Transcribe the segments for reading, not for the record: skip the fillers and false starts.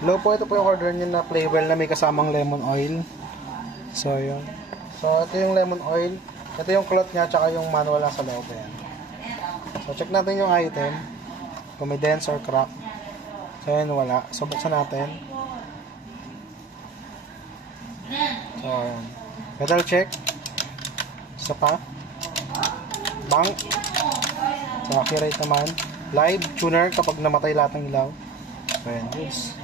Hello po, ito po yung order nyo na flavor na may kasamang lemon oil. So, yun. So, ito yung lemon oil. Ito yung cloth nya, tsaka yung manual lang sa loob. Ayan. So, check natin yung item. Kung may dents or crack. So, yun, wala. So, buksan natin. So, ayan. Metal check. Isa pa. Bank. So, accurate naman. Live tuner kapag namatay lahat ng ilaw. So, ayan. Yes.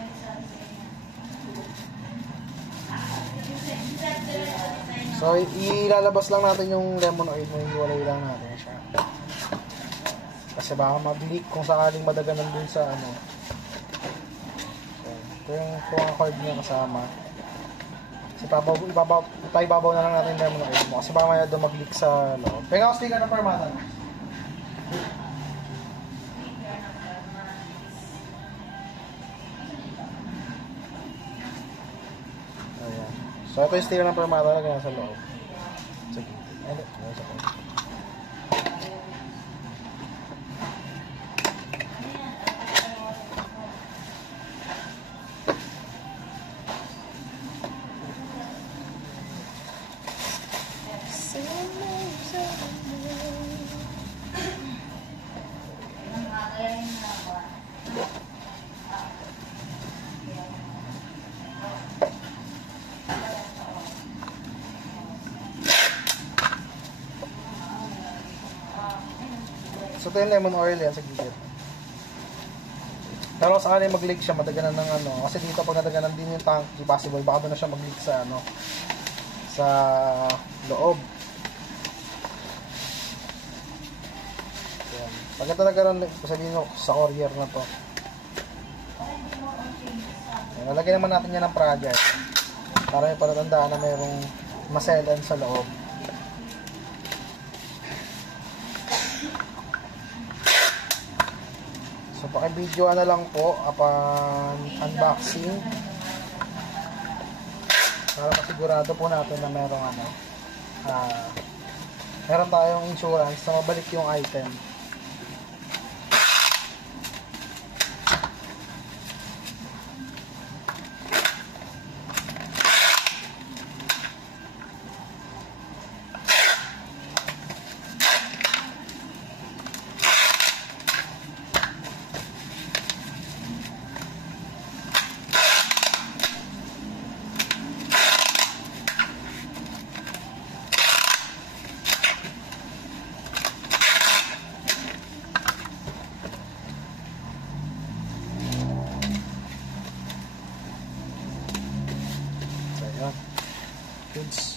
So, ilalabas lang natin yung lemon oil mo, hiwalay lang natin siya. Kasi baka mag-leak kung sakaling madaganan dun sa ano. So, ito yung cord niya kasama. Kasi ibabaw na lang natin yung lemon oil mo. Kasi baka may doon mag-leak sa loob. Penga ako sticker na permata. So, ito yung sticker ng permata na ganyan sa loob. Sige. Ano? Ano sa loob? So, ito yung lemon oil yan sa gilid. Pero sakaling mag-leak siya, madaganan ng ano. Kasi dito pag nadaganan din yung tank, possible, baka doon na siya mag-leak sa ano, sa loob. Yan. Pag ito nagkaroon, sabihin nyo sa courier na to. Yan. Lalagyan naman natin yan ng project. Para may palatandaan na mayroong maselan sa loob. So, paki-video na lang po upon unboxing para masigurado po natin na merong ano, meron tayong insurance na mabalik yung item. Goods.